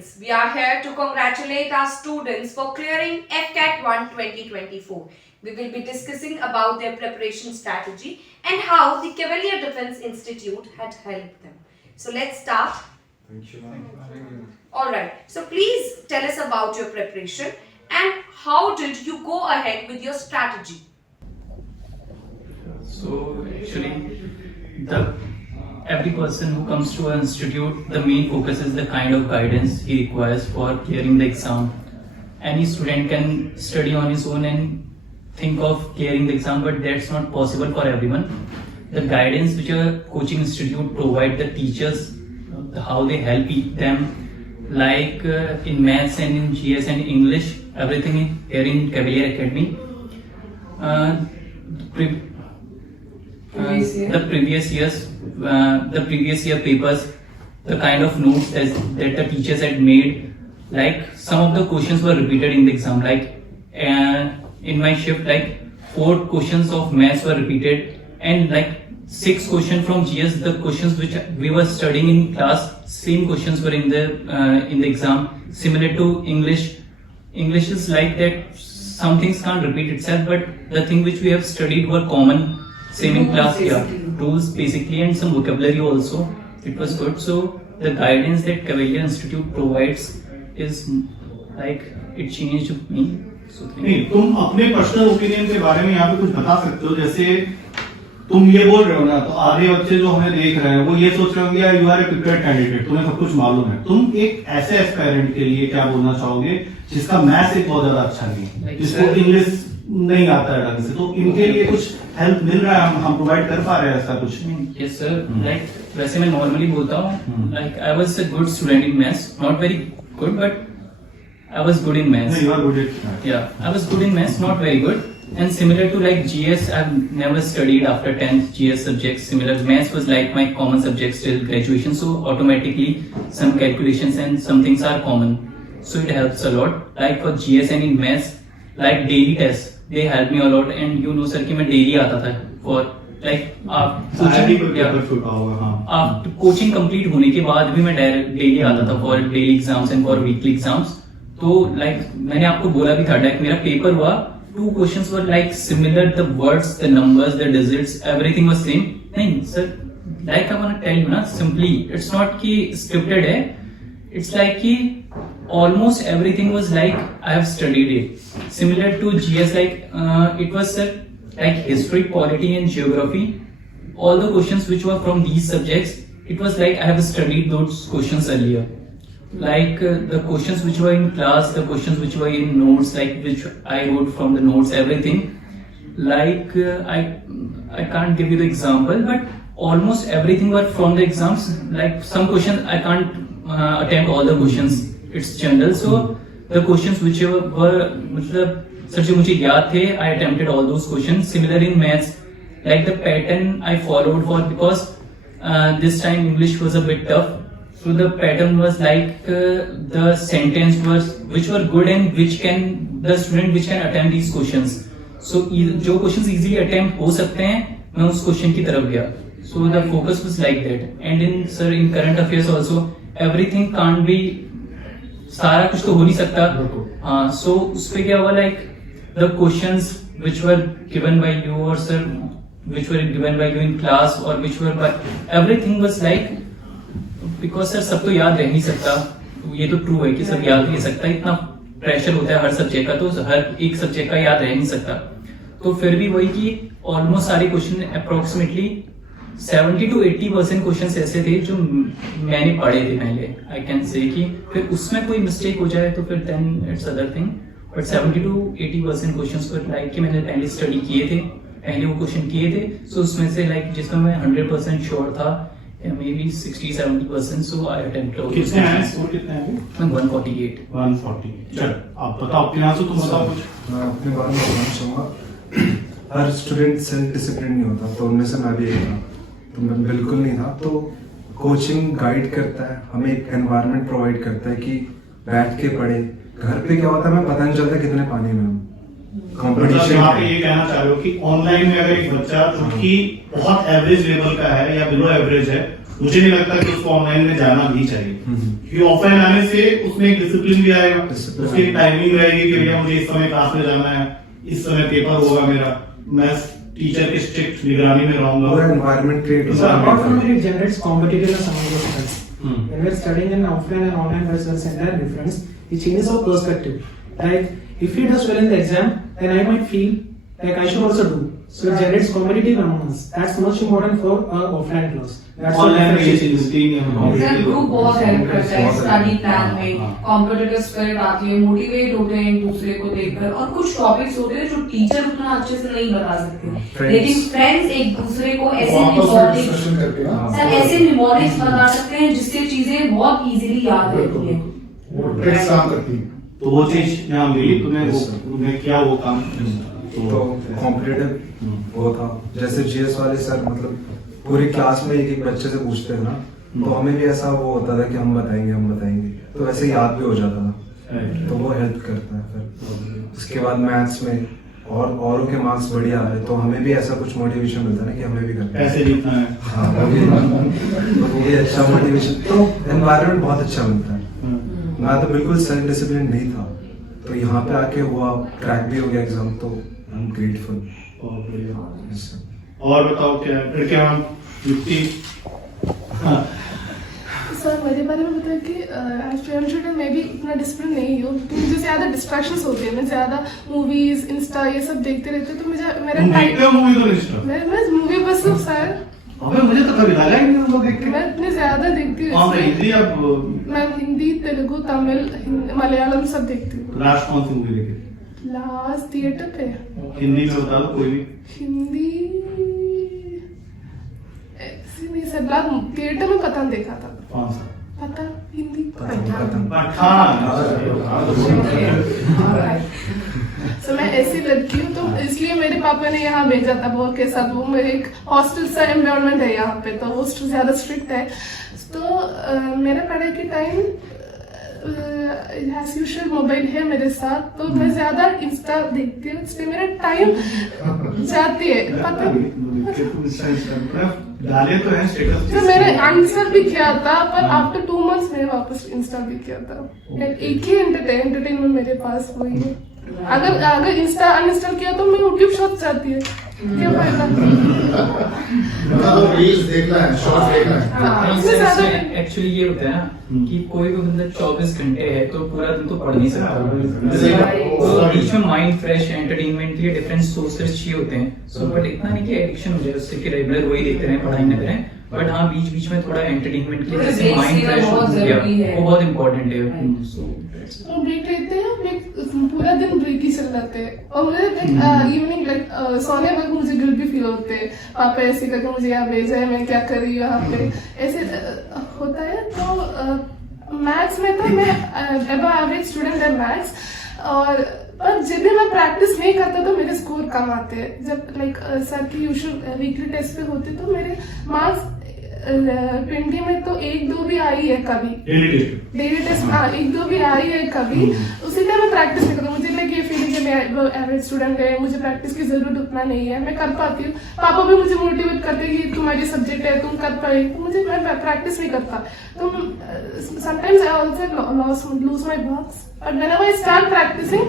students, we are here to congratulate our students for clearing FCAT 1 2024. We will be discussing about their preparation strategy and how the Cavalier Defence Institute had helped them. So let's start. Thank you, ma'am. Alright, so please tell us about your preparation and how did you go ahead with your strategy? So actually, every person who comes to an institute, the main focus is the kind of guidance he requires for clearing the exam. Any student can study on his own and think of clearing the exam, but that's not possible for everyone. The guidance which a coaching institute provide the teachers, how they help them, like in maths and in GS and English, everything here in Cavalier Academy. The previous year papers, the kind of notes that the teachers had made, like some of the questions were repeated in the exam. Like in my shift, like 4 questions of maths were repeated, and like 6 questions from GS. The questions which we were studying in class, same questions were in the exam. Similar to English. English is like that. Some things can't repeat itself, but the thing which we have studied were common. Same in class, rules basically, and some vocabulary also. It was good. So the guidance that Cavalier Institute provides is like it changed me. So नहीं, तुम अपने personal opinion के बारे में यहाँ पे कुछ बता सकते हो? जैसे तुम ये बोल रहे हो ना, तो आधे बच्चे जो हमें देख रहे हैं वो ये सोच रहे होंगे यार you are a prepared candidate, तुम्हें सब कुछ मालूम है। तुम एक ऐसे एस्पायरेंट के लिए क्या बोलना चाहोगे जिसका मैथ्स एक बहुत ज्यादा अच्छा नहीं है, जिसको इंग्लिश नहीं आता है ढंग से, तो इनके लिए कुछ हेल्प मिल रहा है? हम प्रोवाइड कर पा रहे हैं ऐसा कुछ? यस सर, लाइक वैसे मैं नॉर्मली बोलता हूँ, like I was a good student in maths, not very good but I was good in maths. You are good at maths. Yeah, I was good in maths, not very good. And similar to like GS, I've never studied after 10th GS subjects. Similar, maths was like my common subject till graduation. So automatically some calculations and some things are common. So it helps a lot. Like for GS and in maths, like daily tests, they helped me a lot. And you know sir कि मैं daily आता था for like coaching complete होने के बाद भी मैं daily आता था for daily exams and for weekly exams. तो लाइक मैंने आपको बोला भी था, लाइक मेरा पेपर हुआ, 2 questions were like similar, the words, the numbers, the digits, everything was same. नहीं sir, like I want to tell you ना, सिंपली इट्स नॉट कि स्क्रिप्टेड है, इट्स लाइक कि almost everything was like I have studied it. Similar to GS, like it was sir like history, polity and geography, all the questions which were from these subjects, it was like I have studied those questions earlier. Like the questions which were in class, the questions which were in notes, like which I wrote from the notes, everything. Like I can't give you the example, but almost everything were from the exams. Like some questions I can't attempt all the questions. It's general. So the questions which were मतलब sir जो मुझे याद थे, I attempted all those questions. Similar in maths, like the pattern I followed for, because this time English was a bit tough. So the pattern was like the sentence was which were good and which can the student which can attempt these questions. So जो questions easily attempt हो सकते हैं, मैं उस question की तरफ गया. So the focus was like that. And in current affairs also, everything can't be, सारा कुछ तो हो नहीं सकता. So उस पे क्या हुआ, like the questions which were given by you or sir, which were given by you in class or which were by, everything was like, because sir सब तो याद रह नहीं सकता, ये तो ट्रू है कि सब याद नहीं सकता, इतना प्रेशर होता है हर सब्जेक्ट का, तो हर एक सब्जेक्ट का याद रह नहीं सकता। तो फिर भी वही कि ऑलमोस्ट सारे क्वेश्चन अप्रोक्सीमेटली 70 to 80% क्वेश्चंस ऐसे थे जो मैंने पढ़े थे पहले। आई कैन से कि फिर उसमें कोई मिस्टेक हो जाए तो फिर then it's other thing, but 70 to 80% questions को लाइक कि मैंने पहले स्टडी किए थे, पहले वो क्वेश्चन किए थे। सो उसमें से लाइक जिसमें मैं 100% श्योर था, maybe 60-70%, so I attempted. कितने हैं स्कोर, कितने हैं? 148. 140। चल आप बताओ, फिर तो तुम बताओ कुछ। मैं अपने बारे में बताना चाहूँगा। हर स्टूडेंट सेल्फ डिसिप्लिन नहीं होता, तो उनमें से मैं भी एक था, तो मैं बिल्कुल नहीं था। तो कोचिंग गाइड करता है, हमें एक एनवायरनमेंट प्रोवाइड करता है कि बैठ के पढ़े। घर पे क्या होता है हमें पता नहीं चलता कितने पानी में हूँ। कंपटीशन आप ये कहना चाह रहे हो कि ऑनलाइन में अगर एक बच्चा जो कि बहुत एवरेज लेवल का है या बिलो एवरेज है, मुझे नहीं लगता कि उसको ऑनलाइन में जाना भी चाहिए, क्योंकि ऑफलाइन आने से उसमें एक डिसिप्लिन भी आएगा, उसकी टाइमिंग रहेगी कि भैया मुझे इस समय क्लास में जाना है, इस समय पेपर होगा मेरा, मैं टीचर की स्ट्रिक्ट निगरानी में रहूंगा। पूरा environment create So apart from that, it generates competitiveness among the students. When we are studying in offline and online versus entire difference, it changes our perspective. Like if he does well in the exam, then I might feel like I should also do. So it generates competitive among us. That's much important for offline class. That's what online में ये differentiates. चीज sir group बहुत help करता है study plan में, competitive spirit आती है, motivate होते हैं एक दूसरे को देखकर, और कुछ टॉपिक्स होते हैं जो टीचर उतना अच्छे से नहीं बता सकते, लेकिन फ्रेंड्स एक दूसरे को ऐसे निमोनिक्स सर ऐसे निमोनिक्स बता सकते हैं जिससे चीजें बहुत इजीली याद रहती हैं। ट्रिक्स काम करती है। तो वो चीज यहाँ मिली तुम्हें, Yes, वो sir. तुमने किया वो काम। तो कॉम्पिटिटिव वो था, जैसे जीएस वाले सर मतलब पूरी क्लास में एक एक बच्चे से पूछते हैं ना, तो हमें भी ऐसा वो होता था कि हम बताएंगे, तो वैसे याद भी हो जाता था, तो वो हेल्प करता है। फिर उसके बाद मैथ्स में औरों के मार्क्स बढ़िया आ रहे, तो हमें भी ऐसा कुछ मोटिवेशन मिलता है ना कि हमें भी करना है। पैसे जीतना है। हाँ वो भी अच्छा मोटिवेशन, तो एनवायरनमेंट बहुत अच्छा मिलता है। मैं तो बिल्कुल सेल्फ डिसिप्लिन नहीं था, तो यहाँ पे आके हुआ, क्रैक भी हो गया एग्जाम, तो आई एम ग्रेटफुल। बहुत बढ़िया। और बताओ क्या फिर, क्या हम युक्ति? हाँ, सर मेरे बारे में बताया कि एज स्टूडेंट मैं भी इतना डिसिप्लिन नहीं हूँ, तो मुझे ज़्यादा डिस्ट्रैक्शंस होते हैं, मैं ज़्यादा मूवीज इंस्टा ये सब देखते रहते हैं, तो मुझे मेरा तुम देखते हो मूवी तो इंस्टा? मैं मूवी बस सर अबे मुझे तो कभी लगा ही नहीं तुम लोग देख के। मैं इतनी ज़्यादा देखती हूँ कौन सा, इसलिए हिंदी अब? मैं हिंदी तेलुगु तमिल मलयालम सब देखती हूँ। लास्ट कौन सी मूवी देखी? लास्ट थिएटर पे हिंदी में बता दो कोई भी। हिंदी ऐसी नहीं सर, लास्ट थिएटर में पतंग देखा था। कौन सा? पता हिंदी पतंग। पठान। तो मैं ऐसी लड़की हूँ, तो इसलिए मेरे पापा ने यहाँ भेजा था बहुत के साथ, वो मेरे एक हॉस्टल सा एनवायरनमेंट है यहाँ पे, तो वो ज्यादा स्ट्रिक्ट है। तो मेरे पढ़ाई के टाइम एज यूजुअल मोबाइल है मेरे साथ, तो मैं ज्यादा इंस्टा देखती हूँ, इसलिए मेरा टाइम जाती है पता। डाले तो है स्टेटस। तो मैंने आंसर भी किया था, पर आफ्टर 2 months मैंने वापस इंस्टॉल भी किया था। एक ही एंटरटेनमेंट मेरे पास वही है। अगर इंस्टा अनइंस्टॉल किया तो मैं यूट्यूब शॉर्ट चाहती है, क्या फायदा? मतलब रील्स देखना है, शॉर्ट्स देखना है। हाँ, इससे ज्यादा एक्चुअली ये होता है ना कि कोई भी बंदा 24 घंटे है तो पूरा दिन तो पढ़ नहीं सकता, तो बीच में माइंड फ्रेश एंटरटेनमेंट के लिए डिफरेंट सोर्सेज चाहिए होते हैं। सो बट इतना नहीं कि एडिक्शन हो जाए उससे कि रेगुलर वही देखते रहें, पढ़ाई ना करें, बट हाँ बीच बीच में थोड़ा एंटरटेनमेंट के लिए जैसे breaks माइंड लेना फ्रेश हो बहुत गया, जरूरी है। वो बहुत इंपॉर्टेंट है। सो वो ब्रेक लेते हैं, पूरा दिन ब्रेक ही चल जाते हैं, और मुझे इवनिंग सोने वक्त मुझे गिल्ट भी फील होते हैं, पापा ऐसे करके मुझे यहाँ भेजा है, मैं क्या कर रही हूँ यहाँ पे, ऐसे होता है। तो मैथ्स में तो मैं अबव एवरेज स्टूडेंट है मैथ्स, और पर जब भी मैं प्रैक्टिस नहीं करता तो मेरे स्कोर कम आते हैं। जब लाइक सर की यूजुअल वीकली टेस्ट पे होते तो मेरे मार्क्स 20 में तो 1-2 भी आई है कभी, डेली टेस्ट हाँ 1-2 भी आई है कभी। उसी टाइम मैं प्रैक्टिस नहीं करता, मुझे लगे ये फीलिंग है मैं एवरेज स्टूडेंट है, मुझे प्रैक्टिस की जरूरत उतना नहीं है, मैं कर पाती हूँ। पापा भी मुझे मोटिवेट करते हैं कि तुम्हारी सब्जेक्ट है तुम कर पाएगी, तो मुझे मैं प्रैक्टिस नहीं करता। तो sometimes I also lose my marks, but whenever I start practising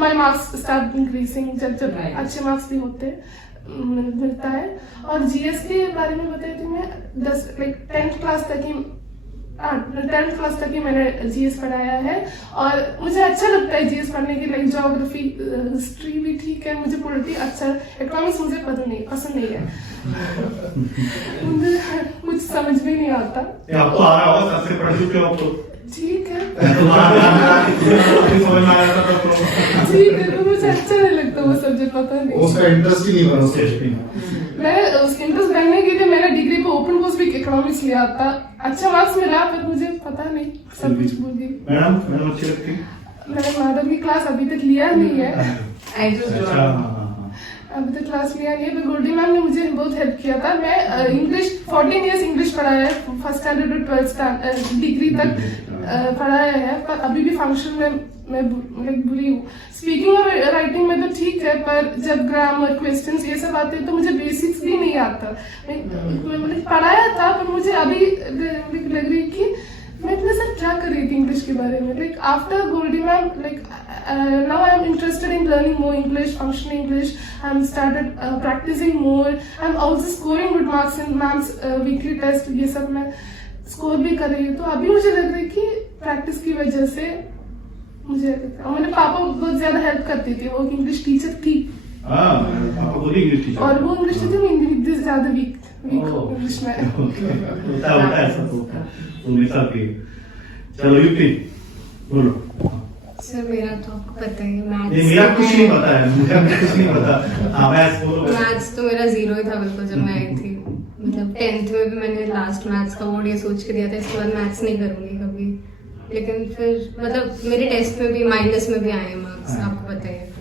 my marks start increasing. जब अच्छे मार्क्स भी होते हैं मिलता है। और जीएस के बारे में बताई थी मैं 10th क्लास तक ही मैंने जीएस पढ़ाया है, और मुझे अच्छा लगता है जीएस पढ़ने की। लाइक ज्योग्राफी हिस्ट्री भी ठीक है, मुझे पॉलिटी अच्छा, इकोनॉमिक्स मुझे पसंद नहीं है। मुझे कुछ समझ में नहीं आता। आपको आ रहा होगा, सबसे पढ़ चुके हो तो ठीक है समझ में आया था तो ठीक है, तो मुझे अच्छा नहीं लगता वो सब्जेक्ट, पता नहीं उसका इंटरेस्ट ही नहीं बना उससे। मैं उसके इंटरेस्ट बनने के लिए मैंने डिग्री पे ओपन कोर्स भी इकोनॉमिक्स लिया था, अच्छा मार्क्स मिला, पर मुझे पता नहीं सब कुछ भूल गई। मैडम अच्छी लगती है? मैंने मैडम की क्लास अभी तक लिया नहीं है, अच्छा, अभी तक क्लास लिया नहीं है, पर गोल्डी मैम ने मुझे बहुत हेल्प किया था। मैं इंग्लिश 14 years इंग्लिश पढ़ाया है, first standard to 12th degree तक पढ़ाया है, पर अभी भी फंक्शन में मैं लाइक बुरी हूँ। स्पीकिंग और राइटिंग में तो ठीक है, पर जब ग्रामर क्वेश्चंस ये सब आते हैं तो मुझे बेसिक्स भी नहीं आता। मैंने पढ़ाया था पर मुझे अभी लग रही कि मैं इतने सर क्या कर रही थी इंग्लिश के बारे में। Like after Goldie ma'am, like now I am interested in learning more English, functional English. I am started practising more. I am also scoring good marks in ma'am's weekly test, ये सब मैं score भी कर रही हूँ। तो अभी मुझे लग रहा है कि प्रैक्टिस की वजह से मुझे, और मेरे पापा बहुत ज्यादा हेल्प करती थी, वो इंग्लिश टीचर थी। पापा बोली इंग्लिश टीचर, और वो इंग्लिश टीचर में इंग्लिश ज्यादा वीक इंग्लिश में। होता है ऐसा, तो मेरे साथ भी। चलो युक्ति बोलो। सर मेरा तो आपको पता ही है, ये मेरा कुछ नहीं पता है, मुझे कुछ नहीं पता। हाँ मैथ्स बोलो। मैथ्स तो मेरा 0 ही था बिल्कुल जब मैं आई थी। मतलब 10th में भी मैंने लास्ट मैथ्स का बोर्ड ये सोच के दिया था इसके बाद मैथ्स नहीं करूंगी कभी। लेकिन फिर मतलब मेरे टेस्ट में भी माइनस में भी आए मार्क्स, आपको पता है।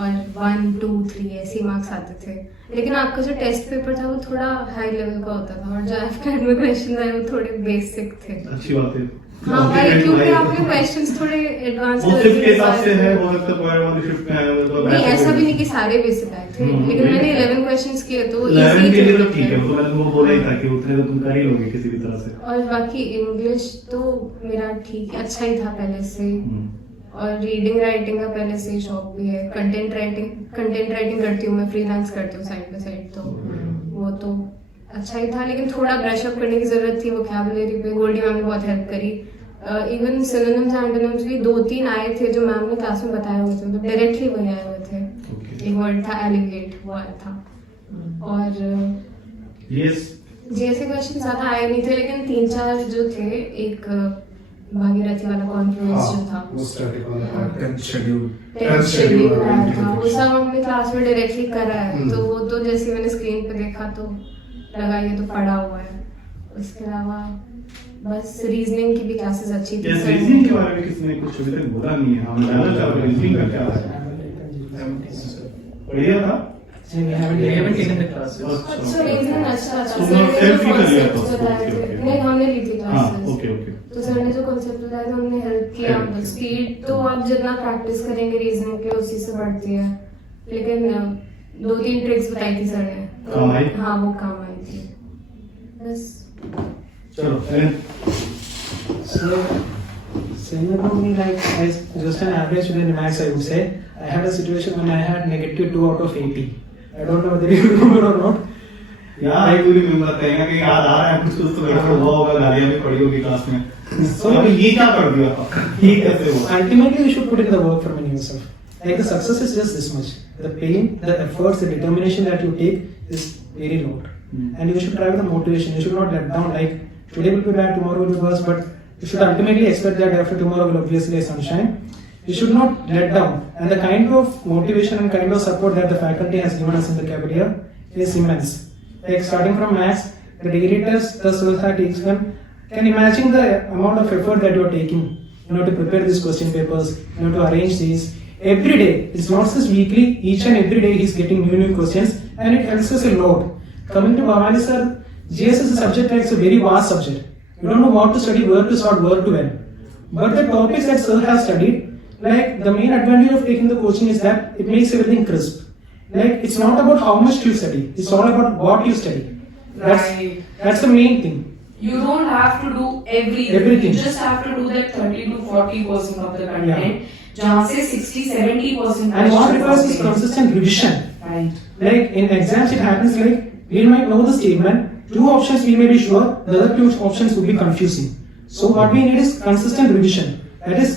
और 1, 2, 3 ऐसे मार्क्स आते थे। लेकिन आपका जो टेस्ट पेपर था वो थोड़ा हाई लेवल का होता था, और जो एफकेट में क्वेश्चन आए वो थोड़े बेसिक थे। अच्छी बात है। हाँ भाई, क्योंकि आपने क्वेश्चंस थोड़े एडवांस वो सिर्फ के हिसाब से है, वो लगता है वाली शिफ्ट में आया हुआ तो नहीं, ऐसा भी नहीं कि सारे बेसिक आए थे। लेकिन मैंने 11 क्वेश्चंस किए तो 11 के लिए तो ठीक है, तो मैंने वो बोला ही था कि उतने तो तुम कर ही लोगे किसी भी तरह से। और बाकी इंग्लिश तो मेरा ठीक अच्छा ही था पहले से। और रीडिंग राइटिंग का पहले से ही शौक भी है। कंटेंट राइटिंग करती हूँ मैं, फ्रीलांस करती हूँ साइड बाय साइड, तो वो तो अच्छा ही था। लेकिन थोड़ा ब्रश अप करने की जरूरत थी वोकैबुलरी पे। गोल्डी मैम ने बहुत हेल्प करी। इवन सिनोनिम्स एंटोनिम्स भी 2-3 आए थे जो मैम ने क्लास में बताए हुए थे, मतलब डायरेक्टली वही आए हुए थे। एक वर्ड था एलिवेट, वो आया था। और जैसे क्वेश्चन ज्यादा आए नहीं थे, लेकिन 3-4 जो थे, एक भागीरथी वाला कॉन्फ्लुएंस जो था, वो स्टैटिक वाला 10th शेड्यूल 10th शेड्यूल आया था, वो सब हमने क्लास में डायरेक्टली करा है। तो वो तो जैसे मैंने स्क्रीन पे देखा तो लगा ये तो पढ़ा हुआ है। उसके अलावा बस रीजनिंग की भी क्लासेस अच्छी थी। रीजनिंग के बारे में किसने कुछ अभी तक बोला नहीं है, हम जानना चाह रहे हैं रीजनिंग का क्या है। बढ़िया था। We haven't taken the classes. अच्छा, रीजनिंग अच्छा था। तुमने सेल्फ ही कर लिया था? नहीं, हमने ली थी हाँ, क्लासेस। ओके। तो सर ने जो कॉन्सेप्ट बताया था हमने हेल्प किया। मतलब स्पीड तो आप जितना प्रैक्टिस करेंगे रीजनिंग के उसी से बढ़ती है। लेकिन 2-3 ट्रिक्स बताई थी सर ने, काम आई? हाँ वो काम आई थी। बस चलो Similar to me, like as just an average student in maths, I would say I had a situation when I had -2 out of 80. I don't know whether you remember or not. यार एक भी member कहीं ना कहीं याद आ रहा है, कुछ तो बैठा हुआ होगा, गालियां भी पड़ी होगी क्लास में। So अभी ये क्या कर दिया था, ये कैसे हुआ? ultimately you should put in the work from yourself. Like the success is just this much. The pain, the efforts, the determination that you take is very lot. And you should try with the motivation. You should not let down. Like today will be bad, tomorrow will be worse, but you should ultimately expect that after tomorrow will obviously be sunshine. You should not let down. And the kind of motivation and kind of support that the faculty has given us in the Cavalier is immense. Like starting from maths, the daily tests the sir had taken. Can imagine the amount of effort that you are taking, to prepare these question papers, to arrange these. Every day, it's not just weekly, each and every day he's getting new questions, and it helps us a lot. Coming to Bhavani sir, GS is a subject that's a very vast subject. You don't know what to study, where to start, where to end. But the topics that sir has studied, like the main advantage of taking the coaching is that it makes everything crisp. Like it's not about how much you study, it's all about what you study. That's the main thing. You don't have to do everything. Everything. You just have to do that 30 to 40% of the content. जहाँ से 60-70% And what requires is consistent revision. Right. Like in exams, it happens like we might know the statement, 2 options we may be sure, the other 2 options would be confusing. So what we need is consistent revision. That is,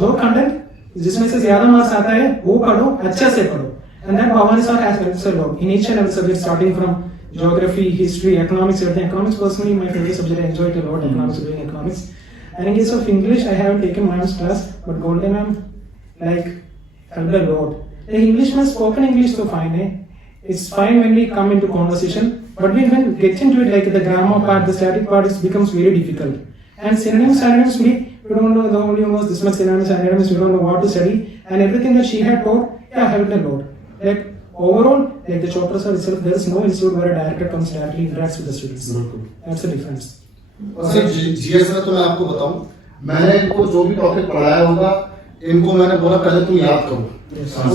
जो content जिसमें से ज़्यादा marks आता है वो पढ़ो, अच्छे से पढ़ो. And that Bhavani sir has helped us a lot in each and every subject, starting from geography, history, economics, everything. Economics personally, my favorite subject. I enjoy it a lot. Economics, doing economics. And in case of English, I haven't taken ma'am's class, but Golden ma'am like helped a lot. The English ma'am, spoken English so fine, It's fine when we come into conversation, but when we get into it, like the grammar part, the static part, it becomes very difficult. And synonyms, we don't know the only knows this much synonyms, we don't know what to study, and everything that she had taught, helped a lot. Like overall, like the chapter itself, there is no institute where a director comes directly interacts with the students. That's the difference. और sir GS में तो मैं आपको बताऊं, मैंने इनको जो भी टॉपिक पढ़ाया होगा इनको मैंने बोला पहले तुम याद करो,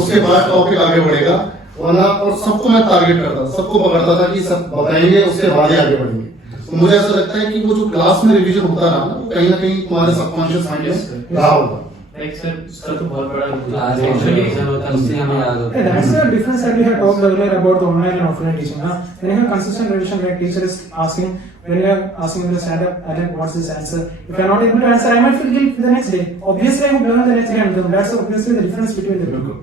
उसके बाद टॉपिक आगे बढ़ेगा, वरना और सबको मैं टारगेट करता था, सबको पकड़ता था कि सब बताएंगे उसके बाद ही आगे बढ़ेंगे। तो मुझे ऐसा लगता है कि वो जो क्लास में रिवीजन होता रहा ना, वो कहीं ना कहीं तुम्हारे सबकॉन्शियस माइंड में रहा होगा। लाइक सर उसका तो बहुत बड़ा क्लास एक्चुअली होता है, उससे हमें याद होता है। That's the difference that we had talked earlier about the online and offline teaching. Huh? When you have consistent revision, like teacher is asking, when you are asking in the stand-up, Alec, what's this answer? If you are not able to answer, I might feel guilt the next day. Obviously, I would learn the next day and learn. That's obviously the difference between the two.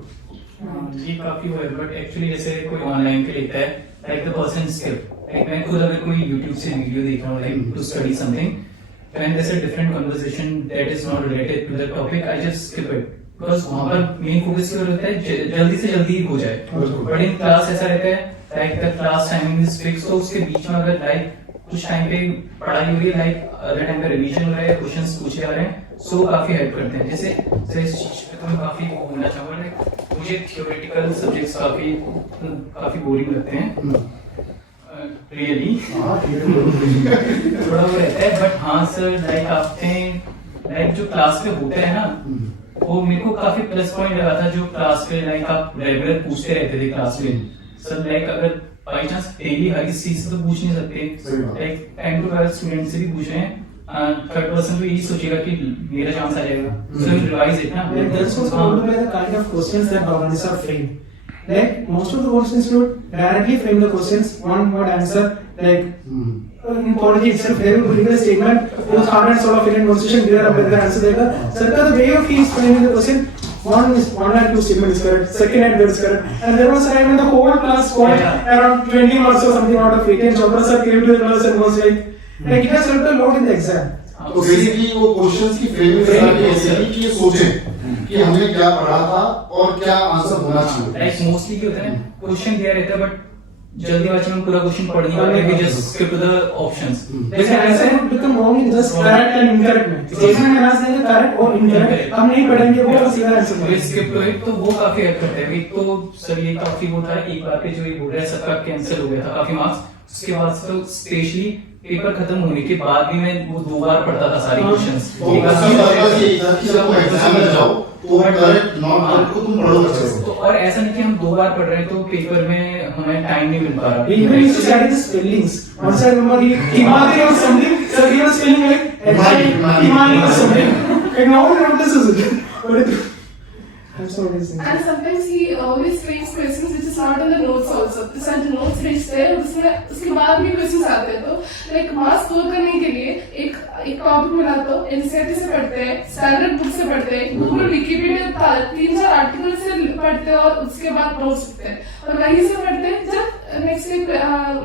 ये काफी हुआ है, but actually जैसे कोई online के लेता है like the person skip, like मैं खुद अगर कोई यूट्यूब से वीडियो देख रहा हूँ like to study something and there's a different conversation that is not related to the topic, I just skip it because वहाँ पर मेन फोकस क्या रहता है जल्दी से जल्दी हो जाए। बट इन क्लास ऐसा रहता है like the class timing is fix, तो उसके बीच में अगर लाइक कुछ टाइम पे पढ़ाई हो रही है, लाइक अदर टाइम पे रिवीजन हो रहा है, क्वेश्चंस पूछे जा रहे हैं, सो काफी हेल्प करते हैं। जैसे इस चीज पे तो मैं काफी बोलना चाहूंगा, लाइक मुझे थियोरेटिकल सब्जेक्ट्स काफी बोरिंग लगते हैं रियली थोड़ा वो रहता है। बट हाँ सर लाइक आपने लाइक जो क्लास पे होता है ना, वो मेरे को काफी प्लस पॉइंट लगा था, जो क्लास पे लाइक आप रेगुलर पूछते रहते थे क्लास में। सर लाइक अगर बाई चांस डेली हर किसी चीज से तो पूछ नहीं सकते, लाइक 10 to 12 स्टूडेंट से भी पूछ रहे हैं, थर्ड पर्सन तो यही सोचेगा कि मेरा चांस आ जाएगा, सो रिवाइज इट ना। That's also the kind of questions that governments are framed. Like most of the course institute directly frame the questions one word answer, like in polity itself there will be a statement whose heart and soul of Indian constitution clear up with the answer देगा। Sir the way of he is framing the question, one and two statement is correct, second and third is correct, and there was a time when the whole class scored around 20 marks or something out of 80, and Chandra sir came to the class and was like it has helped a lot in the exam. तो basically वो questions की framing ऐसी है कि ये सोचें कि हमने क्या पढ़ा था और क्या आंसर होना चाहिए। लाइक मोस्टली क्या होता है, क्वेश्चन दिया रहता है बट जल्दीबाजी में पूरा क्वेश्चन पढ़ नहीं पाते, we just skip to the options. जैसे answer would become wrong in just correct and incorrect में। स्टेटमेंट में आंसर देंगे करेक्ट और इनकरेक्ट, हम नहीं पढ़ेंगे वो और सीधा answer we skip to it, तो वो काफी हेल्प करता है। एक तो सर ये काफी वो था, एक बार पे जो ये बोल रहा है सबका कैंसिल हो गया था काफी मार्क्स, उसके बाद तो स्पेशली पेपर खत्म होने के बाद भी मैं वो 2 बार पढ़ता था सारे क्वेश्चंस। तो उसका मतलब ये था कि जब एग्जाम में जाओ तो करेक्ट नॉट करेक्ट को तुम पढ़ो अच्छे से। तो और ऐसा नहीं कि हम 2 बार पढ़ रहे हैं तो पेपर में हमें टाइम नहीं मिल पा रहा। Even used to study the spellings. Once I remember Himali was something, sir he was spelling like Himali was something. And now I notice it. I'm so amazing. And sometimes he always frames questions which is not in the notes also. This are the notes which there, उसमें उसके बाद भी questions आते हैं, तो like marks score करने के लिए एक टॉपिक मिला तो एनसीईआरटी से पढ़ते हैं, स्टैंडर्ड बुक से पढ़ते हैं, गूगल विकिपीडिया 3-4 आर्टिकल से पढ़ते हैं और उसके बाद नोट्स लिखते हैं, और वहीं से पढ़ते हैं जब नेक्स्ट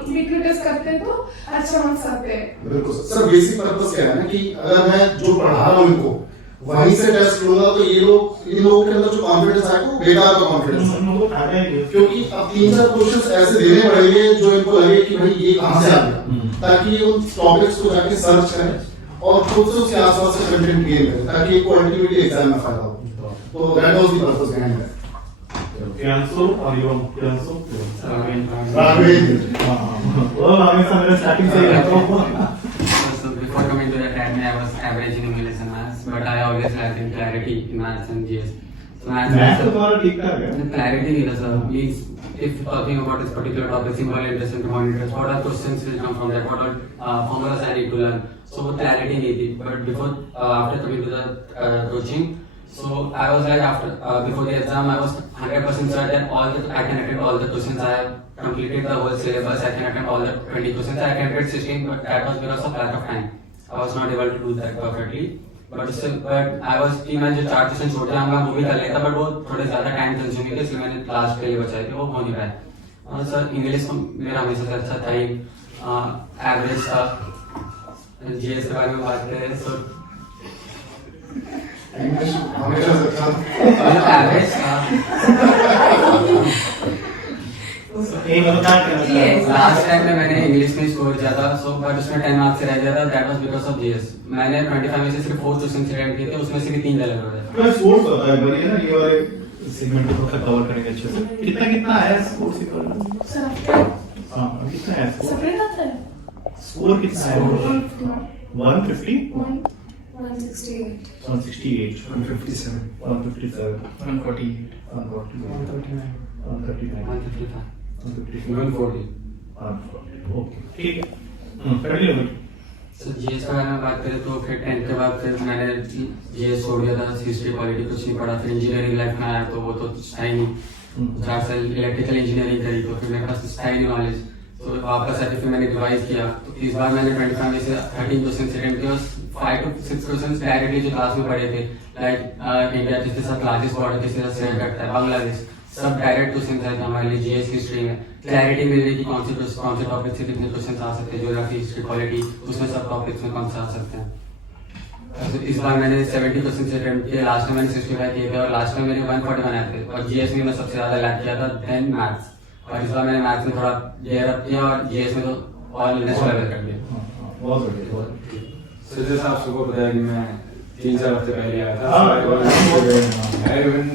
वीकली टेस्ट करते हैं तो अच्छा मार्क्स आते हैं। बिल्कुल सर, बेसिक पर्पस क्या है ना कि अगर मैं जो पढ़ा रहा हूँ इनको वहीं से टेस्ट लूंगा तो ये लोग इन लोगों के अंदर जो कॉन्फिडेंस आएगा वो बेकार का कॉन्फिडेंस है, क्योंकि अब 3-4 क्वेश्चंस ऐसे देने पड़ेंगे जो इनको लगे कि भाई ये कहाँ से आ गया, ताकि ये उन टॉपिक्स को जाके सर्च करें और खुद से उसके आसपास से कंटेंट गेन करें ताकि इनको अल्टीमेटली एग्जाम में फायदा हो। तो that was the purpose behind that. Priyanshu और युवम, प्रियांशु राघवेंद्र वो हमेशा मेरे स्टार्टिंग से ही रहता हूँ। So before coming to the academy, I was average in English and maths, but I always lacked in clarity in maths and GS. So math तो तुम्हारा ठीक ठाक है। clarity नहीं था sir. Means if talking about this particular topic, simple interest and common interest, what are questions will come from that? What are formulas I need to learn? So वो clarity नहीं थी. But before after coming to the coaching, so I was like after before the exam, I was 100% sure that I can attempt all the questions. I have completed the whole syllabus. I can attempt all the 20 questions. I attempted 16, but that was because of lack of time. I was not able to do that perfectly. But still, I was कि मैं जो 4 question छोटे हैं वो भी कर लेता, but वो थोड़े ज़्यादा टाइम कंज्यूमिंग है, इसलिए मैंने लास्ट के लिए बचाए थे, वो हो नहीं पाया। और सर इंग्लिश तो मेरा हमेशा से अच्छा था ही, एवरेज था। जीएस के बारे में बात करें तो इंग्लिश हमेशा से अच्छा एवरेज था। लास्ट टाइम में मैंने इंग्लिश में स्कोर किया था, सो बट उसमें 10 मार्क्स से रह गया था, that was because of GS. मैंने 25 में से सिर्फ 4 क्वेश्चन अटेम्प्ट किए थे, उसमें से भी 3 गलत हो गए। मैं स्कोर पता है बड़ी ना, ये वाले सेगमेंट को थोड़ा कवर करेंगे अच्छे से। कितना आया स्कोर से कर? हां कितना है स्कोर? सेपरेट आता है स्कोर कितना है? 150 168. 168, 157. 157, 148. 139, 139. 139, 155, 140. 140. ओके, ठीक है। कर लिया भाई। सर जीएस का मैं बात करें तो फिर 10th के बाद फिर मैंने जीएस छोड़ दिया था, हिस्ट्री क्वालिटी कुछ नहीं पढ़ा, फिर इंजीनियरिंग लाइफ में आया तो वो तो था ही नहीं। 4 साल इलेक्ट्रिकल इंजीनियरिंग करी तो फिर मेरे पास था ही नहीं नॉलेज, तो वापस आके फिर मैंने रिवाइज किया। तो इस बार मैंने 25 में से 13 क्वेश्चन अटेम्प्ट किया, 5 to 6 क्वेश्चन डायरेक्टली जो क्लास में पढ़े थे, लाइक इंडिया जिसके साथ क्लासेस बॉर्डर किसके साथ शेयर करता है, बांग्लादेश, सब डायरेक्ट क्वेश्चन आए थे हमारे लिए जीएस हिस्ट्री में। क्लैरिटी मिल रही कि कौन से टॉपिक से कितने क्वेश्चन आ सकते हैं, ज्योग्राफी, हिस्ट्री, क्वालिटी, उसमें सब टॉपिक्स में कौन से आ सकते हैं। तो इस बार मैंने 70 क्वेश्चन से अटेम्प्ट किए, लास्ट में मैंने 65 किए थे और लास्ट में मैंने 140 बनाए थे, और जीएस में मैं सबसे ज्यादा लैक किया था, देन मैथ्स। और इस बार मैंने मैथ्स में थोड़ा लेयर अप किया और जीएस में तो ऑल नेक्स्ट लेवल कर दिया। बहुत बढ़िया, बहुत बढ़िया। सर जैसा आप सबको पता है कि मैं 3-4 हफ्ते पहले आया था, हाँ, I even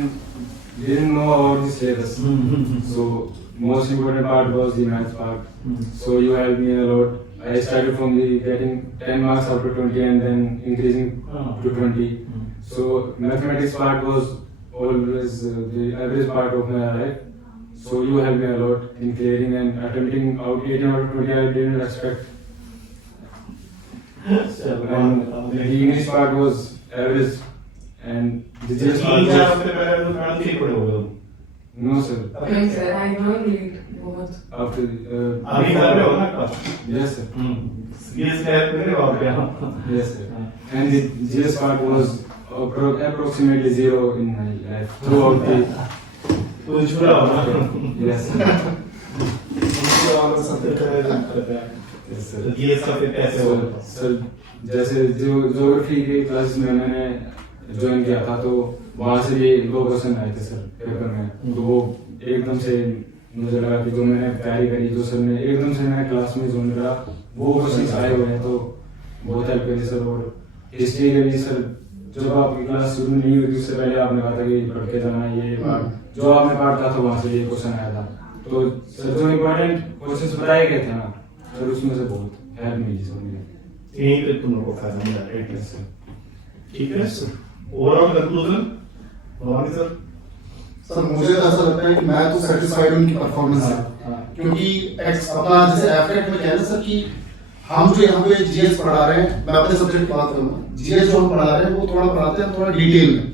didn't know about the syllabus. So most important part was the math part. So you helped me a lot. I started from the getting 10 marks out of 20 and then increasing to 20. So mathematics part was always the average part of my life. So you helped me a lot in clearing and attempting out 18 out of 20. I didn't expect. And the English part was average and the GS part 3-4 was हफ्ते पहले तो madam ठीक पढ़े होगे तुम। no sir. नहीं sir, I don't read बहुत। After अभी कर रहे हो ना क्लास? yes sir. सीएस का हेल्प करे आप क्या? Yes sir. And the GS part was approximately 0 in my life throughout the तो छुड़ा हो ना? yes sir. Yes sir. ये सब फिर कैसे हो? सर जैसे जो ज्योग्राफी के क्लास में मैंने ज्वाइन किया था तो वहाँ से भी 2 क्वेश्चन आए थे सर पेपर में, तो वो एकदम से मुझे लगा कि जो मैंने तैयारी करी, जो सर ने एकदम से मैंने क्लास में ज्वाइन करा, वो क्वेश्चन आए हुए हैं, तो बहुत हेल्प करी सर। और हिस्ट्री के भी सर, जब आपकी क्लास शुरू नहीं हुई थी उससे पहले आपने कहा था कि पढ़ के जाना, ये पार्ट जो आपने पार्ट था तो वहाँ से ये क्वेश्चन आया था, तो सर जो इम्पोर्टेंट क्वेश्चन बताए गए थे ना सर, उसमें से बहुत हेल्प मिली सर मुझे। यहीं पे तुम लोग को फायदा मिला है। ठीक है sir. Overall conclusion Bhavani sir? Sir मुझे तो ऐसा लगता है कि मैं तो सेटिस्फाइड हूँ उनकी परफॉर्मेंस से, क्योंकि अपना जैसे एफटेट में कहना सर कि हम जो यहाँ पे जीएस पढ़ा रहे हैं, मैं अपने सब्जेक्ट की बात करूँगा, जीएस जो हम पढ़ा रहे हैं वो थोड़ा पढ़ाते हैं थोड़ा डिटेल में,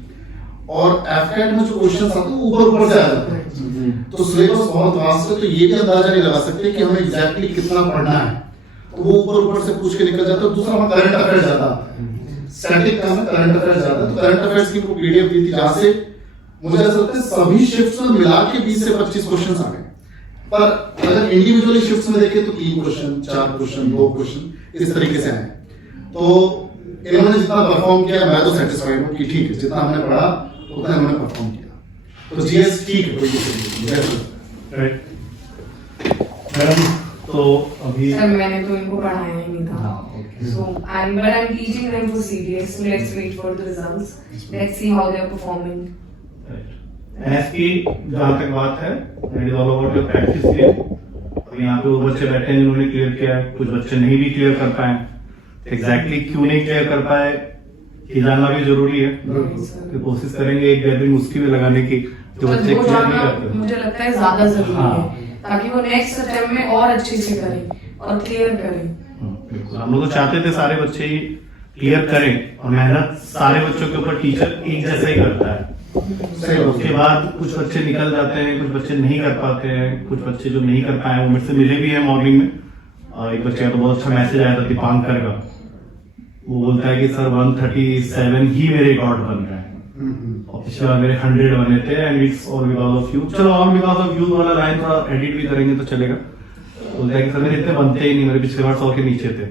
और एफटेट में जो क्वेश्चन आते हैं ऊपर ऊपर से आ जाते हैं, तो सिलेबस बहुत वास्ट है, तो ये भी अंदाजा नहीं लगा सकते कि हमें एग्जैक्टली कितना पढ़ना है, तो वो ऊपर ऊपर से पूछ के निकल जाता है। दूसरा हमें करंट अफेयर्स ज्यादा आता है, स्टैटिक का हमें करंट अफेयर्स ज्यादा है, तो करंट अफेयर्स की वो पीडीएफ दी थी जहाँ से मुझे ऐसा लगता है सभी शिफ्ट्स में मिला के 20 से 25 क्वेश्चन आ गए, पर अगर इंडिविजुअली शिफ्ट्स में देखें तो 3 क्वेश्चन, 4 क्वेश्चन, 2 क्वेश्चन इस तरीके से आए। तो इन्होंने जितना परफॉर्म किया मैं तो सेटिस्फाइड हूँ कि ठीक है, जितना हमने पढ़ा उतना इन्होंने परफॉर्म किया, तो जीएस ठीक है, कोई दिक्कत नहीं। मैडम तो अभी सर मैंने तो इनको पढ़ाया ही नहीं था, so I'm teaching them for CDS, so let's wait for the results, let's see how they are performing. NS की जहाँ तक बात है, it is all about your practice के, और यहाँ पे वो बच्चे बैठे हैं जिन्होंने क्लियर किया है, कुछ बच्चे नहीं भी क्लियर कर पाए, एग्जैक्टली क्यों नहीं क्लियर कर पाए ये जानना भी जरूरी है, तो कोशिश करेंगे एक गैदरिंग उसकी भी लगाने की जो बच्चे वो क्लियर नहीं जानना करते। मुझे लगता है ज्यादा जरूरी हाँ। है, ताकि वो नेक्स्ट अटेम्प्ट में और अच्छे से करें और क्लियर करें। बिल्कुल, हम लोग तो चाहते थे सारे बच्चे ही क्लियर करें, और मेहनत सारे बच्चों के ऊपर टीचर एक जैसा ही करता है। उसके बाद कुछ बच्चे निकल जाते हैं, कुछ बच्चे नहीं कर पाते हैं, कुछ बच्चे जो नहीं कर पाए वो मेरे से मिले भी है मॉर्निंग में, और एक बच्चे का तो बहुत अच्छा मैसेज आया था दीपांकर का, वो बोलता है कि सर 137 ही मेरे रिकॉर्ड बन रहे हैं, और पिछले बार मेरे 100 बने थे, and it's all because of you. चलो ऑल बिकॉज ऑफ यू वाला लाइन थोड़ा एडिट भी करेंगे तो चलेगा। बोलता है कि सर मेरे इतने बनते ही नहीं, मेरे पिछले बार 100 के नीचे थे,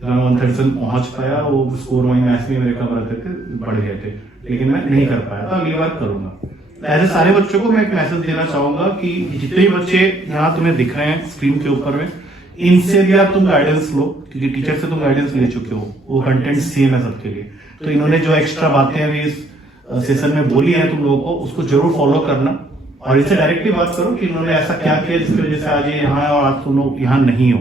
जब मैं 137 पहुंच पाया, वो स्कोर वही मैच में मेरे कम रहते थे, बढ़ गए थे, लेकिन मैं नहीं कर पाया, तो अगली बार करूंगा। ऐसे सारे बच्चों को मैं एक मैसेज देना चाहूंगा कि जितने भी बच्चे यहाँ तुम्हें दिख रहे हैं स्क्रीन के ऊपर में, इनसे भी आप तुम गाइडेंस लो, क्योंकि टीचर से तुम गाइडेंस ले चुके हो, वो कंटेंट सेम है सबके लिए, तो इन्होंने जो एक्स्ट्रा बातें अभी इस सेशन में बोली है तुम लोगों को, उसको जरूर फॉलो करना, और इनसे डायरेक्टली बात करो कि इन्होंने ऐसा क्या किया जिसकी वजह से आज ये यहाँ है और आज तुम लोग यहाँ नहीं हो,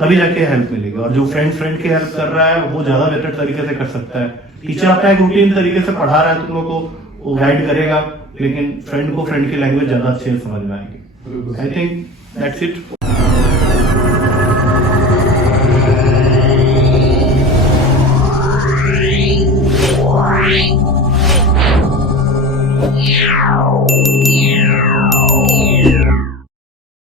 तभी जाके हेल्प मिलेगी। और जो फ्रेंड की हेल्प कर रहा है वो ज्यादा बेटर तरीके से कर सकता है। टीचर अपना एक रूटीन तरीके से पढ़ा रहा है तुम लोग को, वो गाइड करेगा, लेकिन फ्रेंड की लैंग्वेज ज्यादा अच्छे से समझ में आएगी। I think that's it.